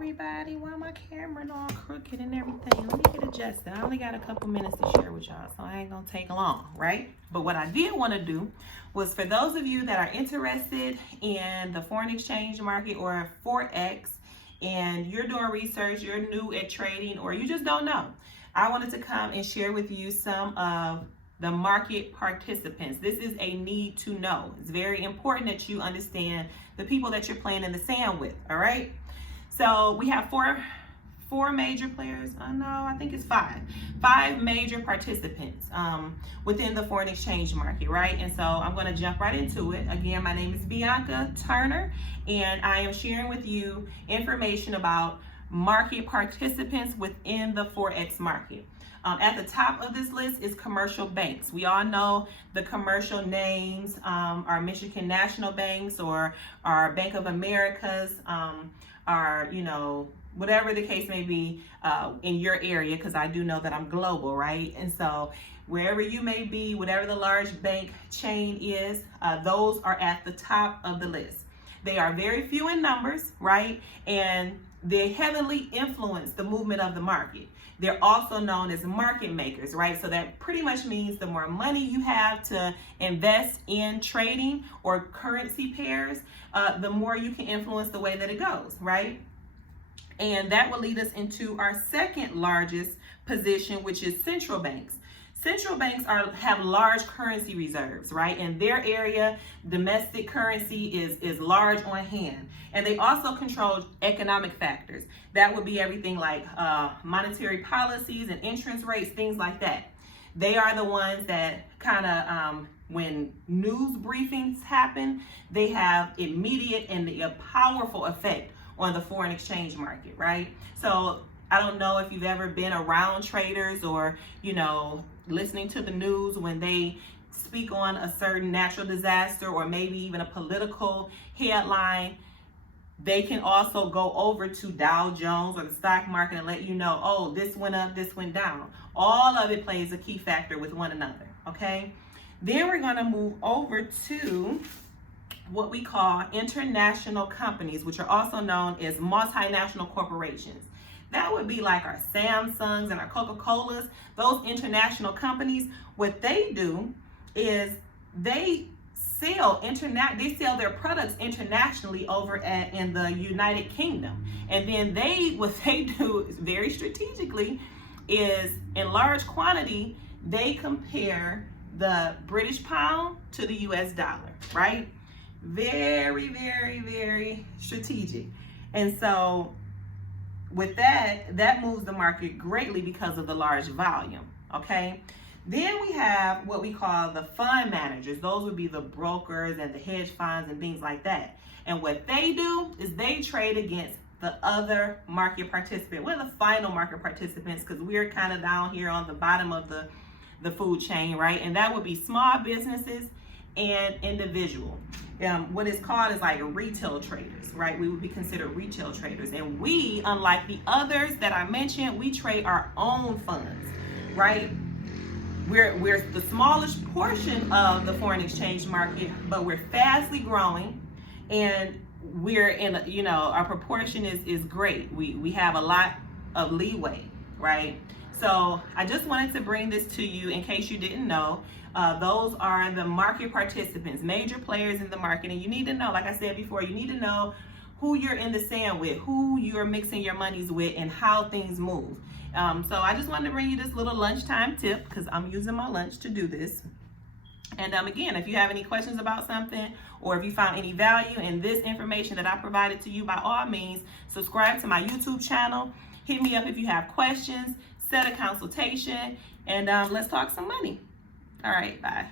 everybody. Why my camera all crooked and everything? Let me get adjusted. I only got a couple minutes to share with y'all, so I ain't gonna take long, right? But what I did want to do was, for those of you that are interested in the foreign exchange market or Forex, and you're doing research, you're new at trading, or you just don't know, I wanted to come and share with you some of the market participants. This is a need to know. It's very important that you understand the people that you're playing in the sand with, all right? So we have four major players. No, I think it's five major participants within the foreign exchange market, right? And so I'm going to jump right into it. Again, my name is Bianca Turner, and I am sharing with you information about market participants within the Forex market. At the top of this list is commercial banks. We all know the commercial names, our Michigan National Banks or our Bank of Americas, our, whatever the case may be in your area, because I do know that I'm global, right? And so wherever you may be, whatever the large bank chain is, those are at the top of the list. They are very few in numbers, right? And they heavily influence the movement of the market. They're also known as market makers, right? So that pretty much means the more money you have to invest in trading or currency pairs, the more you can influence the way that it goes, right? And that will lead us into our second largest position, which is central banks. Central banks have large currency reserves, right? In their area, domestic currency is large on hand. And they also control economic factors. That would be everything like monetary policies and interest rates, things like that. They are the ones that kind of, when news briefings happen, they have immediate and a powerful effect on the foreign exchange market, right? So I don't know if you've ever been around traders or, listening to the news when they speak on a certain natural disaster or maybe even a political headline. They can also go over to Dow Jones or the stock market and let you know, oh, this went up, this went down. All of it plays a key factor with one another, okay? Then we're gonna move over to what we call international companies, which are also known as multinational corporations. That would be like our Samsungs and our Coca-Colas. Those international companies, what they do is they sell their products internationally over in the United Kingdom. And then what they do is very strategically is in large quantity, they compare the British pound to the US dollar, right? Very, very, very strategic. And so with that moves the market greatly because of the large volume, okay? Then we have what we call the fund managers. Those would be the brokers and the hedge funds and things like that. And what they do is they trade against the other market participant. We're the final market participants because we're kind of down here on the bottom of the food chain, right? And that would be small businesses and individual. What is called is like retail traders, right? We would be considered retail traders. And we, unlike the others that I mentioned, we trade our own funds, right? We're the smallest portion of the foreign exchange market, but we're fastly growing, and we're in, our proportion is great. We have a lot of leeway, right? So I just wanted to bring this to you in case you didn't know. Those are the market participants, major players in the market. And you need to know, like I said before, you need to know who you're in the sand with, who you're mixing your monies with, and how things move. So I just wanted to bring you this little lunchtime tip because I'm using my lunch to do this. And again, if you have any questions about something or if you found any value in this information that I provided to you, by all means, subscribe to my YouTube channel. Hit me up if you have questions, set a consultation, and let's talk some money. All right, bye.